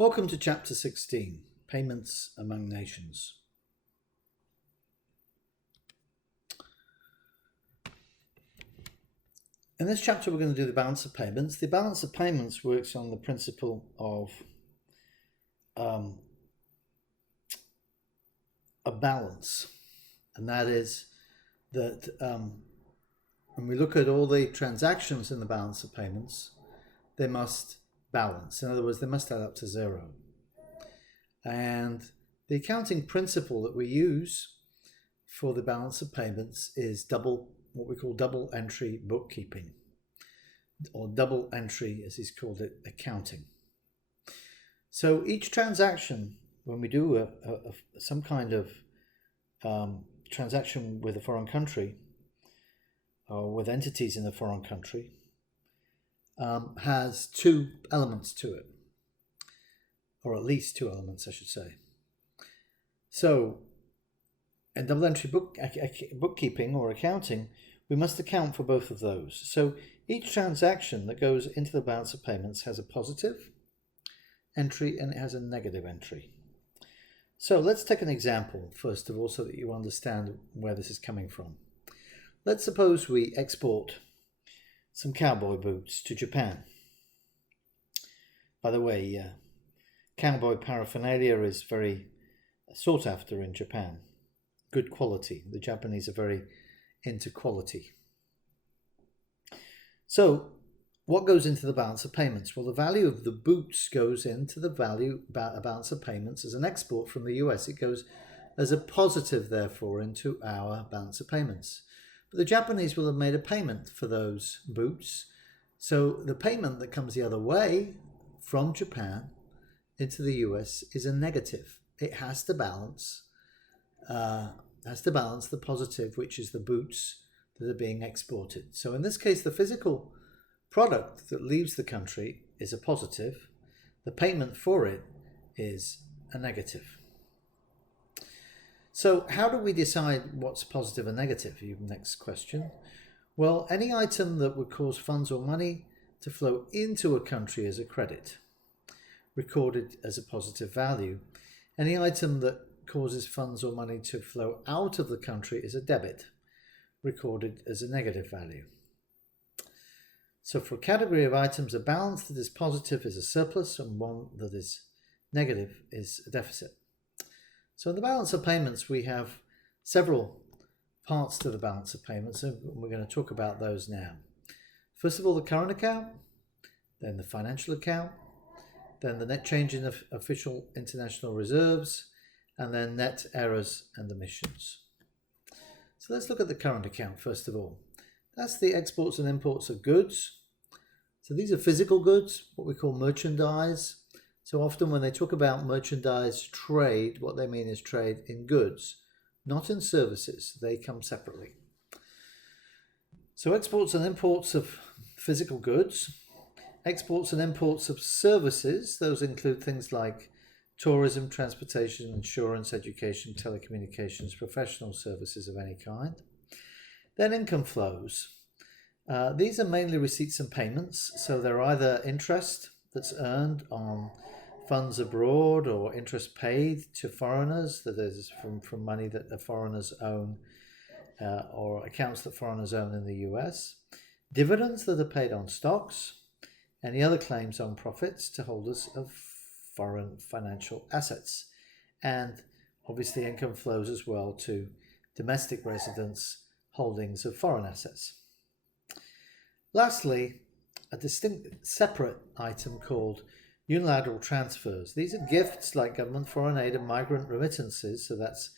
Welcome to Chapter 16, Payments Among Nations. In this chapter we're going to do the balance of payments. The balance of payments works on the principle of a balance, and that is that when we look at all the transactions in the balance of payments, they must balance. In other words, they must add up to zero. And the accounting principle that we use for the balance of payments is what we call double entry bookkeeping, or double entry, as he's called it, accounting. So each transaction, when we do some kind of transaction with a foreign country or with entities in a foreign country, has two elements to it, or at least two elements, I should say. So in double entry bookkeeping or accounting, we must account for both of those. So each transaction that goes into the balance of payments has a positive entry and it has a negative entry. So let's take an example first of all, so that you understand where this is coming from. Let's suppose we export some cowboy boots to Japan. By the way, cowboy paraphernalia is very sought after in Japan. Good quality. The Japanese are very into quality. So what goes into the balance of payments? Well, the value of the boots goes into the balance of payments as an export from the US. It goes as a positive, therefore, into our balance of payments. But the Japanese will have made a payment for those boots. So the payment that comes the other way from Japan into the US is a negative. It has to balance the positive, which is the boots that are being exported. So in this case, the physical product that leaves the country is a positive. The payment for it is a negative. So how do we decide what's positive and negative? Next question. Well, any item that would cause funds or money to flow into a country as a credit, recorded as a positive value. Any item that causes funds or money to flow out of the country is a debit, recorded as a negative value. So for a category of items, a balance that is positive is a surplus and one that is negative is a deficit. So in the balance of payments, we have several parts to the balance of payments, and we're going to talk about those now. First of all, the current account, then the financial account, then the net change in official international reserves, and then net errors and omissions. So let's look at the current account first of all. That's the exports and imports of goods. So these are physical goods, what we call merchandise. So often when they talk about merchandise trade, what they mean is trade in goods, not in services. They come separately. So exports and imports of physical goods, exports and imports of services, those include things like tourism, transportation, insurance, education, telecommunications, professional services of any kind. Then income flows. These are mainly receipts and payments, so they're either interest that's earned on funds abroad or interest paid to foreigners, that is from money that the foreigners own or accounts that foreigners own in the US, dividends that are paid on stocks, any other claims on profits to holders of foreign financial assets, and obviously income flows as well to domestic residents' holdings of foreign assets. Lastly, a distinct separate item called unilateral transfers. These are gifts like government foreign aid and migrant remittances, so that's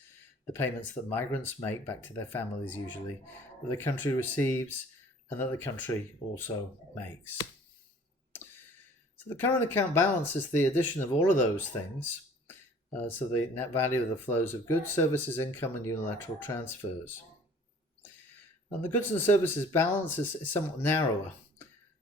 the payments that migrants make back to their families usually, that the country receives and that the country also makes. So the current account balance is the addition of all of those things, so the net value of the flows of goods, services, income and unilateral transfers. And the goods and services balance is somewhat narrower.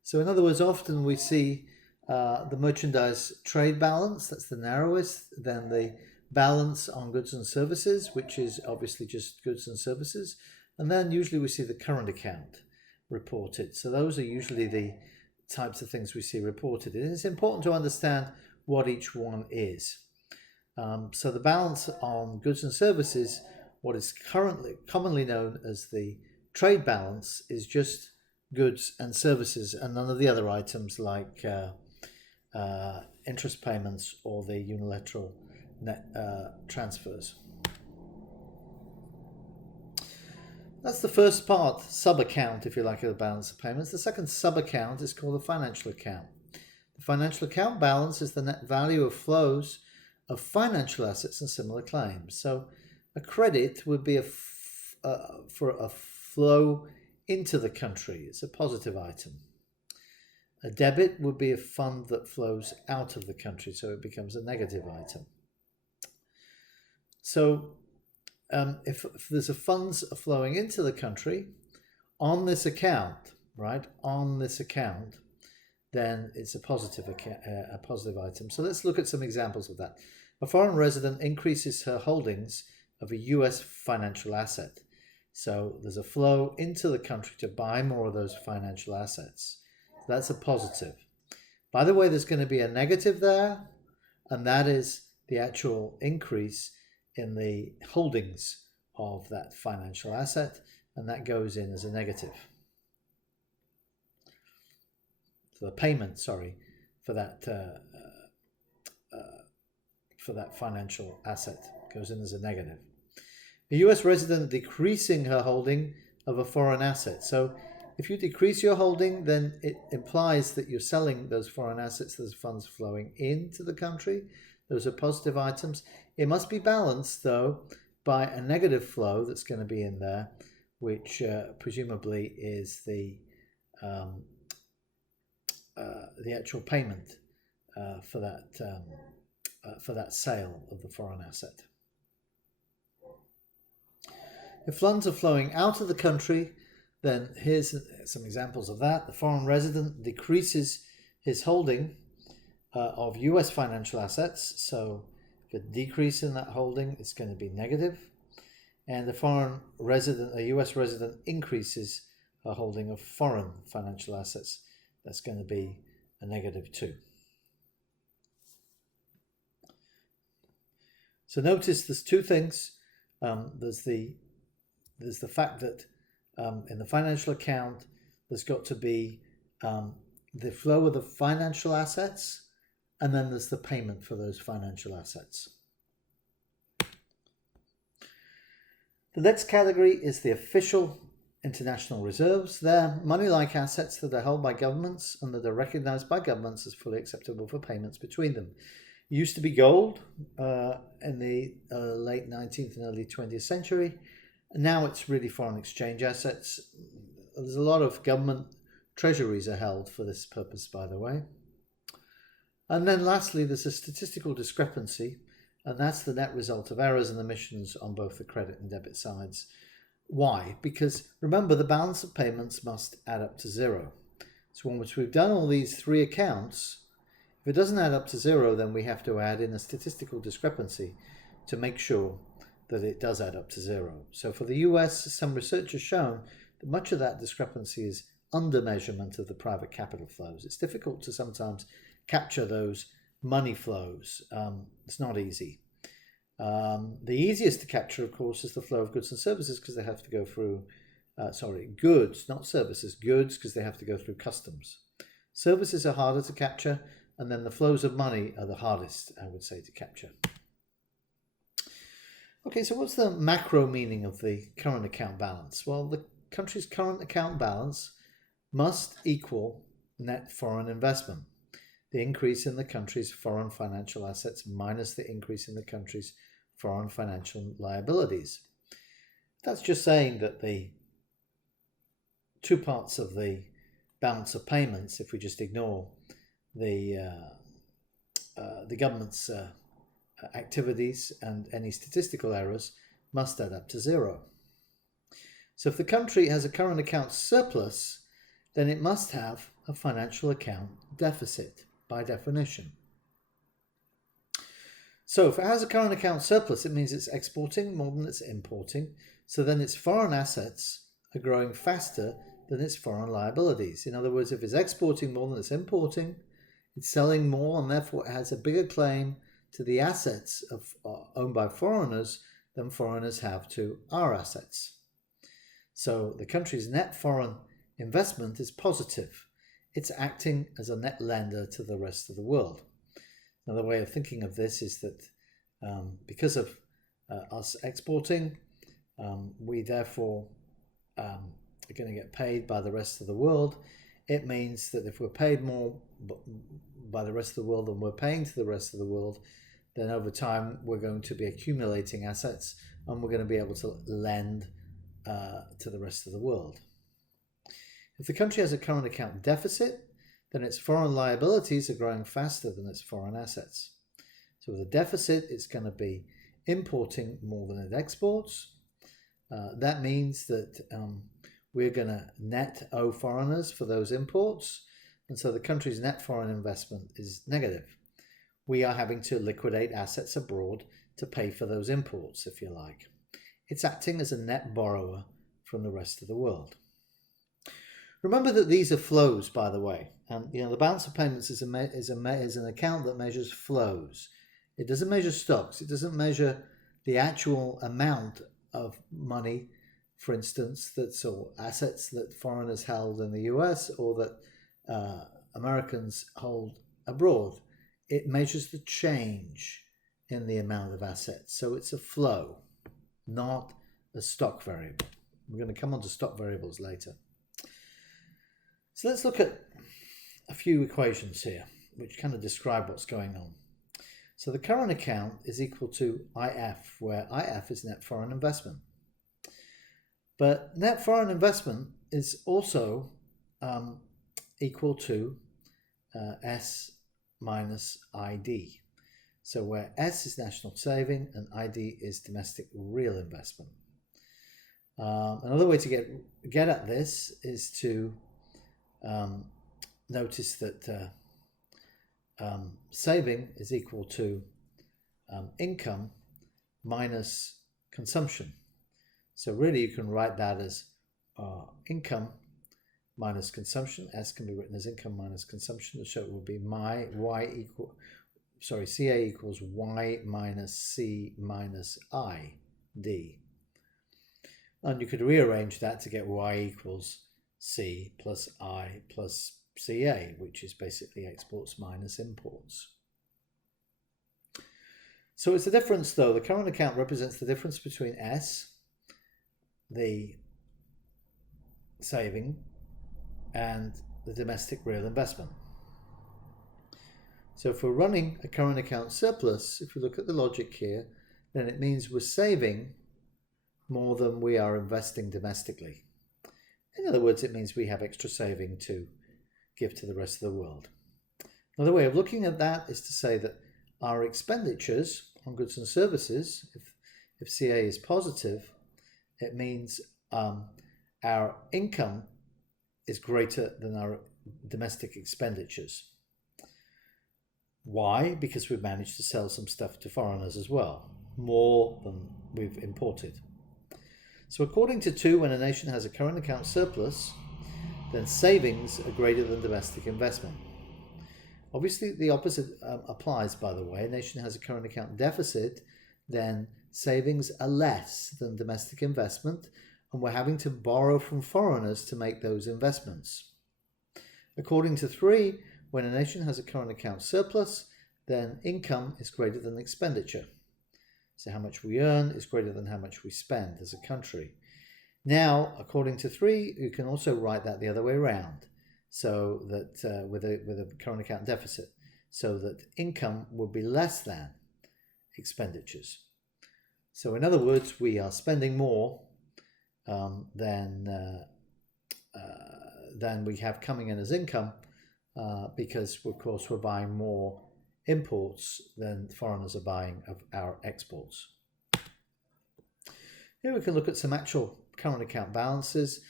So in other words, often we see the merchandise trade balance, that's the narrowest, then the balance on goods and services, which is obviously just goods and services, and then usually we see the current account reported. So those are usually the types of things we see reported. And it's important to understand what each one is. So the balance on goods and services, what is currently commonly known as the trade balance, is just goods and services and none of the other items like interest payments or the unilateral net transfers. That's the first part, sub-account, if you like, of the balance of payments. The second sub-account is called the financial account. The financial account balance is the net value of flows of financial assets and similar claims. So a credit would be for a flow into the country. It's a positive item. A debit would be a fund that flows out of the country, so it becomes a negative item. So if there's a funds flowing into the country on this account, right, on this account, then it's a positive item. So let's look at some examples of that. A foreign resident increases her holdings of a US financial asset. So there's a flow into the country to buy more of those financial assets. That's a positive. By the way, there's going to be a negative there, and that is the actual increase in the holdings of that financial asset, and that goes in as a negative. So the payment, for that financial asset goes in as a negative. A US resident decreasing her holding of a foreign asset. So if you decrease your holding, then it implies that you're selling those foreign assets, those funds flowing into the country. Those are positive items. It must be balanced, though, by a negative flow that's going to be in there, which presumably is the actual payment for that sale of the foreign asset. If funds are flowing out of the country, then here's some examples of that. The foreign resident decreases his holding of US financial assets. So if a decrease in that holding, it's going to be negative. And the foreign resident, a US resident, increases a holding of foreign financial assets. That's going to be a negative too. So notice there's two things. There's the fact that in the financial account, there's got to be the flow of the financial assets, and then there's the payment for those financial assets. The next category is the official international reserves. They're money-like assets that are held by governments and that are recognized by governments as fully acceptable for payments between them. It used to be gold in the late 19th and early 20th century. Now it's really foreign exchange assets. There's a lot of government treasuries are held for this purpose, by the way. And then lastly, there's a statistical discrepancy, and that's the net result of errors and omissions on both the credit and debit sides. Why? Because remember, the balance of payments must add up to zero. So once we've done all these three accounts, if it doesn't add up to zero, then we have to add in a statistical discrepancy to make sure that it does add up to zero. So for the US, some research has shown that much of that discrepancy is under measurement of the private capital flows. It's difficult to sometimes capture those money flows. It's not easy. The easiest to capture, of course, is the flow of goods and services, because they have to go through, goods, not services, goods, because they have to go through customs. Services are harder to capture, and then the flows of money are the hardest, I would say, to capture. Okay, so what's the macro meaning of the current account balance? Well, the country's current account balance must equal net foreign investment, the increase in the country's foreign financial assets minus the increase in the country's foreign financial liabilities. That's just saying that the two parts of the balance of payments, if we just ignore the government's activities and any statistical errors, must add up to zero. So if the country has a current account surplus, then it must have a financial account deficit by definition. So if it has a current account surplus, it means it's exporting more than it's importing. So then its foreign assets are growing faster than its foreign liabilities. In other words, if it's exporting more than it's importing, It's selling more, and therefore it has a bigger claim to the assets owned by foreigners than foreigners have to our assets. So the country's net foreign investment is positive. It's acting as a net lender to the rest of the world. Another way of thinking of this is that because of us exporting, we therefore are going to get paid by the rest of the world. It means that if we're paid more by the rest of the world than we're paying to the rest of the world, then over time we're going to be accumulating assets and we're going to be able to lend to the rest of the world. If the country has a current account deficit, then its foreign liabilities are growing faster than its foreign assets. So with a deficit, it's going to be importing more than it exports. That means that we're going to net owe foreigners for those imports, and so the country's net foreign investment is negative. We are having to liquidate assets abroad to pay for those imports, if you like. It's acting as a net borrower from the rest of the world. Remember that these are flows, by the way, and the balance of payments is an account that measures flows. It doesn't measure stocks. It doesn't measure the actual amount of money, for instance, or assets that foreigners held in the US or that Americans hold abroad. It measures the change in the amount of assets. So it's a flow, not a stock variable. We're going to come on to stock variables later. So let's look at a few equations here, which kind of describe what's going on. So the current account is equal to IF, where IF is net foreign investment. But net foreign investment is also equal to S minus ID. So where S is national saving and ID is domestic real investment. Another way to get at this is to notice that saving is equal to income minus consumption. So really you can write that as income minus consumption. S can be written as income minus consumption. So it will be CA equals Y minus C minus I D. And you could rearrange that to get Y equals C plus I plus CA, which is basically exports minus imports. So it's the difference, though. The current account represents the difference between S, the saving, and the domestic real investment. So if we're running a current account surplus, if we look at the logic here, then it means we're saving more than we are investing domestically. In other words, it means we have extra saving to give to the rest of the world. Another way of looking at that is to say that our expenditures on goods and services, if CA is positive, it means our income is greater than our domestic expenditures. Why? Because we've managed to sell some stuff to foreigners as well, more than we've imported. So according to 2, when a nation has a current account surplus, then savings are greater than domestic investment. Obviously, the opposite applies, by the way. A nation has a current account deficit, then savings are less than domestic investment, and we're having to borrow from foreigners to make those investments. According to 3, when a nation has a current account surplus, then income is greater than expenditure. So how much we earn is greater than how much we spend as a country. Now, according to 3, you can also write that the other way around, so that with a current account deficit, so that income would be less than expenditures. So in other words, we are spending more than we have coming in as income, because of course we're buying more imports than foreigners are buying of our exports. Here we can look at some actual current account balances,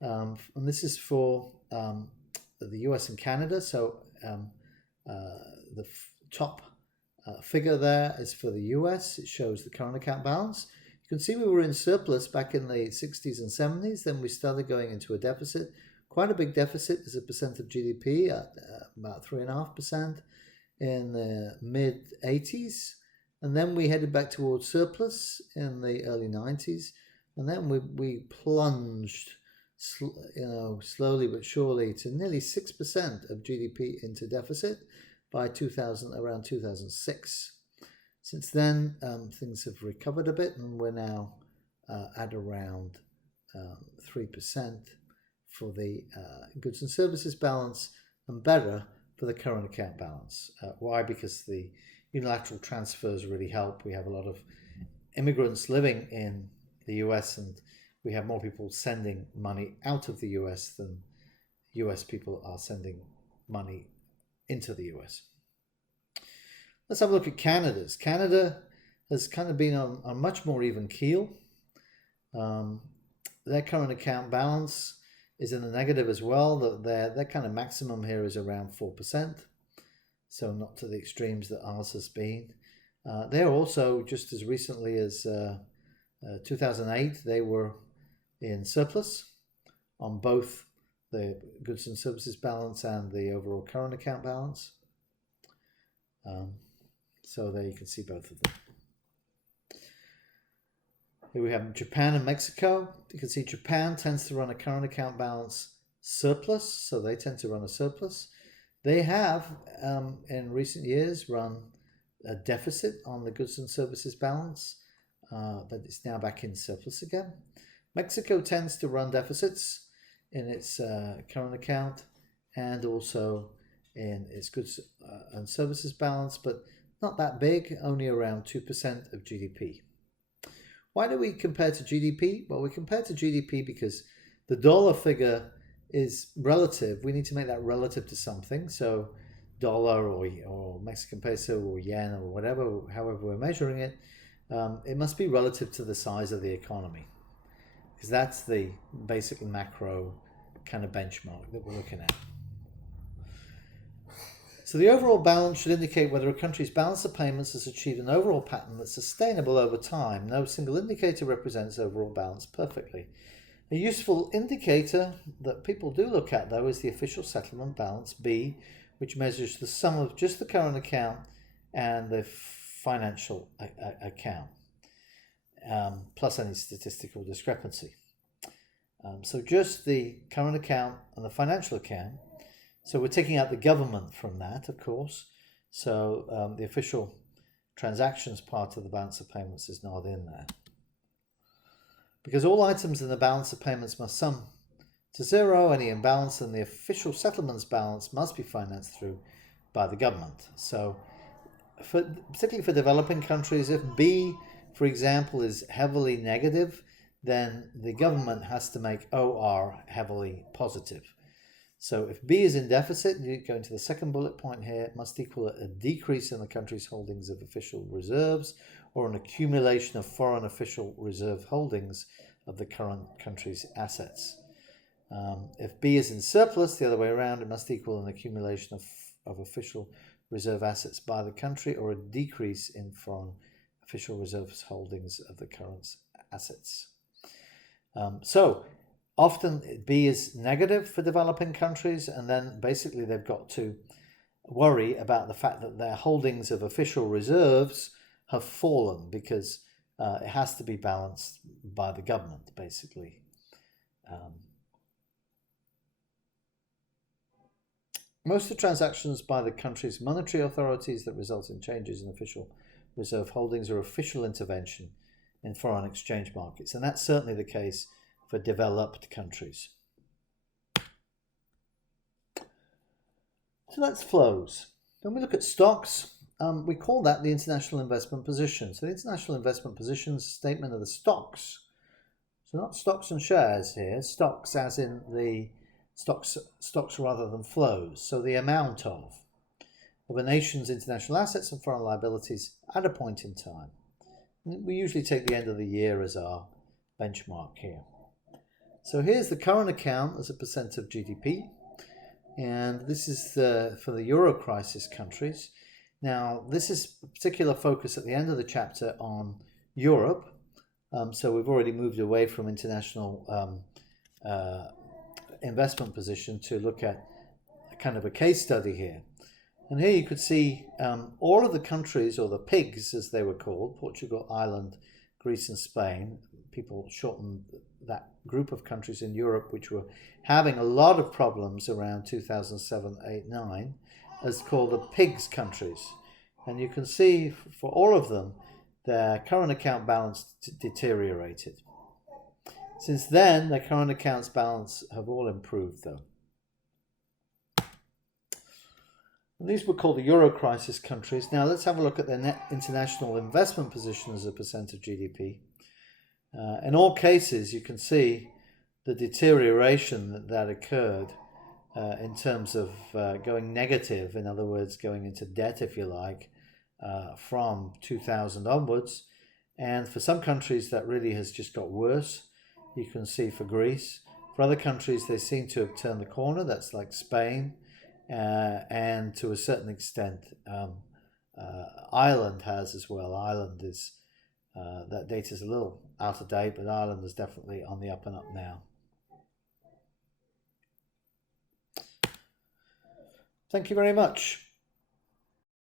and this is for the US and Canada. So the top figure there is for the US. It shows the current account balance. You can see we were in surplus back in the 60s and 70s. Then we started going into a deficit quite a big deficit as a percent of GDP at about 3.5% in the mid-80s. And then we headed back towards surplus in the early 90s. And then we plunged, slowly but surely to nearly 6% of GDP into deficit by around 2006. Since then, things have recovered a bit, and we're now at around 3% for the goods and services balance, and better for the current account balance. Why? Because the unilateral transfers really help. We have a lot of immigrants living in the US, and we have more people sending money out of the US than US people are sending money into the US. Let's have a look at Canada's. Canada has kind of been on a much more even keel. Their current account balance is in the negative as well. Their kind of maximum here is around 4%, so not to the extremes that ours has been. They're also, just as recently as 2008, they were in surplus on both the goods and services balance and the overall current account balance. So there you can see both of them. Here we have Japan and Mexico. You can see Japan tends to run a current account balance surplus, so they tend to run a surplus. They have, in recent years, run a deficit on the goods and services balance, but it's now back in surplus again. Mexico tends to run deficits in its current account and also in its goods and services balance, but not that big, only around 2% of GDP. Why do we compare to GDP? Well, we compare to GDP because the dollar figure is relative. We need to make that relative to something. So dollar or Mexican peso or yen or whatever, however we're measuring it, it must be relative to the size of the economy, because that's the basic macro kind of benchmark that we're looking at. So the overall balance should indicate whether a country's balance of payments has achieved an overall pattern that's sustainable over time. No single indicator represents overall balance perfectly. A useful indicator that people do look at, though, is the official settlement balance, B, which measures the sum of just the current account and the financial account, plus any statistical discrepancy. So just the current account and the financial account. So we're taking out the government from that, of course. So the official transactions part of the balance of payments is not in there. Because all items in the balance of payments must sum to zero, any imbalance in the official settlements balance must be financed through by the government. So particularly for developing countries, if B, for example, is heavily negative, then the government has to make OR heavily positive. So if B is in deficit, you go into the second bullet point here, it must equal a decrease in the country's holdings of official reserves or an accumulation of foreign official reserve holdings of the current country's assets. If B is in surplus, the other way around, it must equal an accumulation of official reserve assets by the country or a decrease in foreign official reserves holdings of the current assets. So often B is negative for developing countries, and then basically they've got to worry about the fact that their holdings of official reserves have fallen because it has to be balanced by the government, basically. Most of the transactions by the country's monetary authorities that result in changes in official reserve holdings are official intervention in foreign exchange markets, and that's certainly the case for developed countries. So that's flows. When we look at stocks, we call that the international investment position. So the international investment position is a statement of the stocks. So not stocks and shares here, stocks as in the stocks rather than flows. So the amount of a nation's international assets and foreign liabilities at a point in time. We usually take the end of the year as our benchmark here. So here's the current account as a percent of GDP, and this is for the Euro crisis countries. Now, this is a particular focus at the end of the chapter on Europe. So we've already moved away from international investment position to look at kind of a case study here. And here you could see all of the countries, or the PIGS as they were called, Portugal, Ireland, Greece and Spain. People shortened that group of countries in Europe which were having a lot of problems around 2007, 8, 9, as called the PIGS countries. And you can see for all of them, their current account balance deteriorated. Since then, their current accounts balance have all improved though. And these were called the Euro crisis countries. Now let's have a look at their net international investment position as a percent of GDP. In all cases, you can see the deterioration that occurred in terms of going negative, in other words, going into debt, if you like, from 2000 onwards. And for some countries, that really has just got worse. You can see for Greece. For other countries, they seem to have turned the corner. That's like Spain. And to a certain extent, Ireland has as well. Ireland is, that data is a little out of date, but Ireland is definitely on the up and up now. Thank you very much.